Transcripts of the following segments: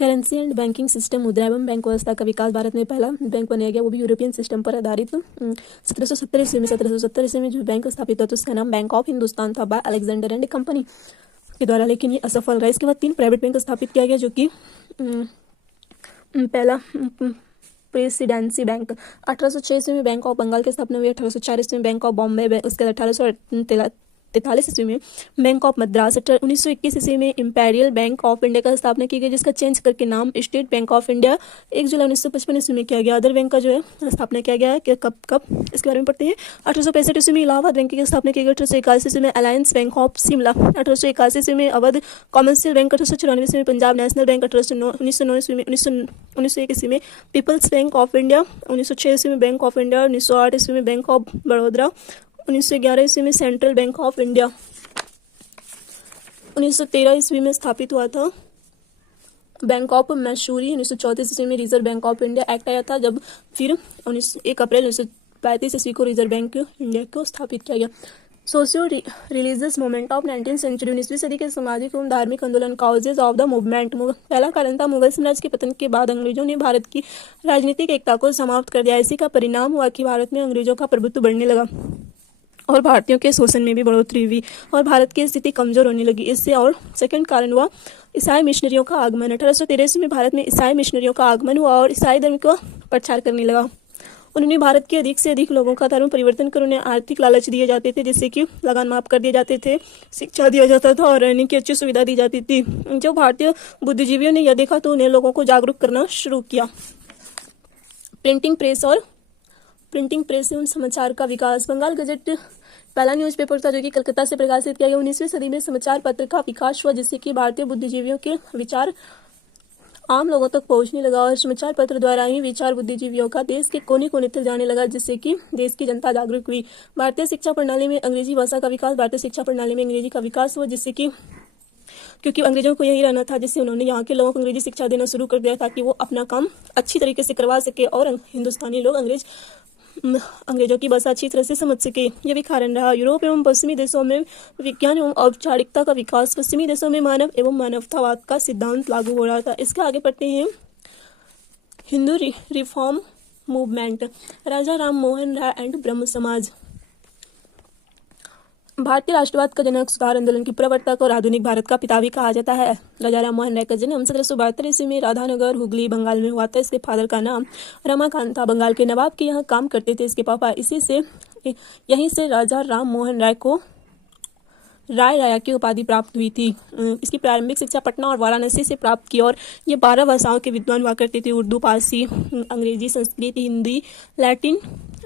Currency and banking system, मुद्रा एवं bank व्यवस्था का विकास भारत में पहला बैंक बनाया गया, वो भी यूरोपियन सिस्टम पर आधारित। 1770 ईस्वी में जो बैंक स्थापित हुआ तो उसका नाम बैंक ऑफ हिंदुस्तान था, बाय अलेक्जेंडर एंड कंपनी के द्वारा, लेकिन ये असफल रहा। इसके बाद 3 प्राइवेट बैंक स्थापित किया गया, जो कि पहला प्रेसिडेंसी बैंक 1806 ईस्वी में बैंक ऑफ बंगाल की स्थापना हुई। 1804 ईस्वी में बैंक ऑफ बॉम्बे, उसके बाद 1843 ईस्वी में बैंक ऑफ मद्रास। 1921 ईस्वी में इंपेरियल बैंक ऑफ इंडिया का स्थापना की गई, जिसका चेंज करके नाम स्टेट बैंक ऑफ इंडिया 1 जुलाई 1955 ईस्वी में किया गया। अदर बैंक का जो है स्थापना किया गया है कि कब इसके बारे में पढ़ते हैं। 1865 ईस्वी में इलाहाबाद बैंक की स्थापना की गई। 1881 ईस्वी में अलायंस बैंक ऑफ शिमला। 1881 ईस्वी में अवध कॉमर्शियल बैंक। 1894 ईस्वी में पंजाब नेशनल बैंक। 1909 ईस्वी में 1901 ईस्वी में पीपल्स बैंक ऑफ इंडिया। 1906 ईस्वी में बैंक ऑफ इंडिया। 1908 ईस्वी में बैंक ऑफ बड़ौदा। 1911 ईस्वी में सेंट्रल बैंक ऑफ इंडिया। 1913 ईस्वी में स्थापित हुआ था बैंक ऑफ मैसूरी। 1934 ईस्वी में reserve bank of India act आया था, जब फिर 1 अप्रैल 1935 ईस्वी को रिजर्व बैंक इंडिया को स्थापित किया गया। सोशियो रिलीजियस मूवमेंट ऑफ 19वीं सेंचुरी, 19वीं सदी के सामाजिक एवं धार्मिक आंदोलन, काउजेज ऑफ द मूवमेंट। पहला कारण था मुगल साम्राज्य के पतन के बाद अंग्रेजों ने भारत की राजनीतिक एकता को समाप्त कर दिया। इसी का परिणाम हुआ कि भारत में अंग्रेजों का प्रभुत्व बढ़ने लगा और भारतीयों के शोषण में भी बढ़ोतरी हुई और भारत की स्थिति कमजोर होने लगी। इससे और सेकंड कारण हुआ ईसाई मिशनरियों का आगमन। 1813 में भारत में ईसाई मिशनरियों का आगमन हुआ और ईसाई धर्म का प्रचार करने लगा। उन्होंने भारत के अधिक से अधिक लोगों का धर्म परिवर्तन कर उन्हें आर्थिक लालच दिए जाते थे, जैसे कि लगान माफ कर दिए जाते थे, शिक्षा दिया जाता था और रहने की अच्छी सुविधा दी जाती थी। जब भारतीय बुद्धिजीवियों ने यह देखा तो उन्हें लोगों को जागरूक करना शुरू किया। प्रिंटिंग प्रेस एवं समाचार का विकास। बंगाल गजट पहला न्यूज़पेपर था जो कि कलकत्ता से प्रकाशित किया गया। 19वीं सदी में समाचार पत्र का विकास हुआ, जिससे कि भारतीय बुद्धिजीवियों के विचार आम लोगों तक पहुंचने लगा और समाचार पत्र द्वारा ही विचार बुद्धिजीवियों का देश के कोने कोने तक जाने लगा, जिससे कि देश की जनता जागरूक हुई। भारतीय शिक्षा प्रणाली में अंग्रेजी भाषा का विकास। भारतीय शिक्षा प्रणाली में अंग्रेजी का विकास हुआ, जिससे कि क्योंकि अंग्रेजों को यही रहना था, जिससे उन्होंने यहाँ के लोगों को अंग्रेजी शिक्षा देना शुरू कर दिया ताकि वो अपना काम अच्छी तरीके से करवा सके और हिंदुस्तानी लोग अंग्रेजों की भाषा अच्छी तरह से समझ सके। यह भी कारण रहा। यूरोप एवं पश्चिमी देशों में विज्ञान एवं औपचारिकता का विकास। पश्चिमी देशों में मानव एवं मानवतावाद का सिद्धांत लागू हो रहा था। इसके आगे पढ़ते हैं Hindu reform movement. Raja Ram Mohan Roy and Brahmo Samaj. भारतीय राष्ट्रवाद का जनक, सुधार आंदोलन की प्रवर्तक और आधुनिक भारत का पिता भी कहा जाता है। राजा राम मोहन राय का जन्म 1772 ईस्वी में राधानगर, हुगली, बंगाल में हुआ था। इसके फादर का नाम रमाकांत था। बंगाल के नवाब के यहाँ काम करते थे इसके पापा। यहीं से राजा राम मोहन राय को राय राया की उपाधि प्राप्त हुई थी। इसकी प्रारंभिक शिक्षा पटना और वाराणसी से प्राप्त की और ये 12 भाषाओं के विद्वान हुआ करते थे, उर्दू, पारसी, अंग्रेजी, संस्कृत, हिंदी, लैटिन,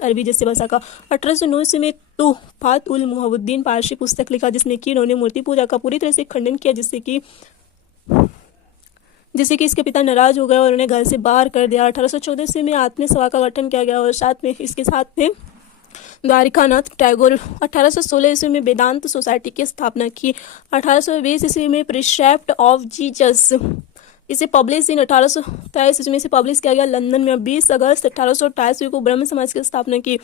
अरबी जैसे भाषा का। 1809 ईस्वी में तुहफात उल मुहिउद्दीन पारसी पुस्तक लिखा, जिसने कि उन्होंने मूर्ति पूजा का पूरी तरह से खंडन किया, जिससे कि इसके पिता नाराज हो गए और उन्हें घर से बाहर कर दिया। 1814 ईस्वी में आत्मीय सभा का गठन किया गया और इसके साथ में द्वारिकानाथ टैगोर। 1816 ईस्वी में वेदांत सोसाइटी की स्थापना की। 1820 ईस्वी में प्रिसेप्ट ऑफ जीसस इसे पब्लिश इन 1823 ईस्वी में से पब्लिश किया गया लंदन में। 20 अगस्त 1828 ईस्वी को ब्रह्म समाज की स्थापना की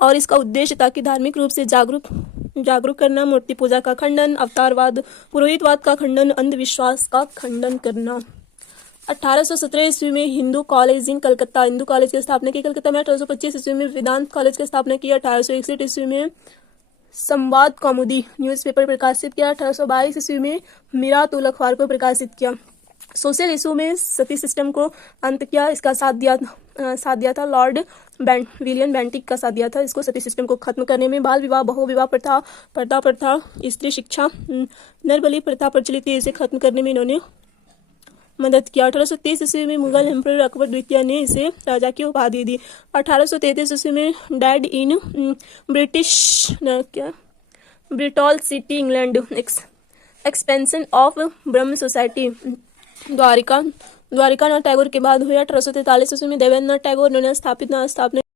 और इसका उद्देश्य था कि धार्मिक रूप से जागरूक करना, मूर्ति पूजा का खंडन, अवतारवाद, पुरोहितवाद का खंडन, अंधविश्वास का खंडन करना। 1817 ईस्वी में Hindu college in Calcutta, Hindu college की स्थापना की कलकत्ता में। 1825 ईस्वी में वेदांत कॉलेज की स्थापना की। 1861 ईस्वी में संवाद कौमुदी न्यूज़पेपर प्रकाशित किया। 1822 ईस्वी में मिरात उल अखबार को प्रकाशित किया। सोशल इशू में सती सिस्टम को अंत किया। इसका साथ दिया था लॉर्ड विलियम बेंटिक का साथ दिया था इसको सती सिस्टम को खत्म करने में। बाल विवाह, बहु विवाह प्रथा, पर्दा प्रथा, स्त्री शिक्षा, नरबली प्रथा प्रचलित थी, इसे खत्म करने में इन्होंने मदद किया। 1830 ईस्वी में मुगल एम्परर अकबर द्वितीय ने इसे राजा की उपाधि दी। 1833 ईस्वी में dead in Bristol city England, expansion of Brahmo society. Dwarkanath Tagore के बाद हुए। 1843 ईस्वी में देवेंद्रनाथ टैगोर ने स्थापना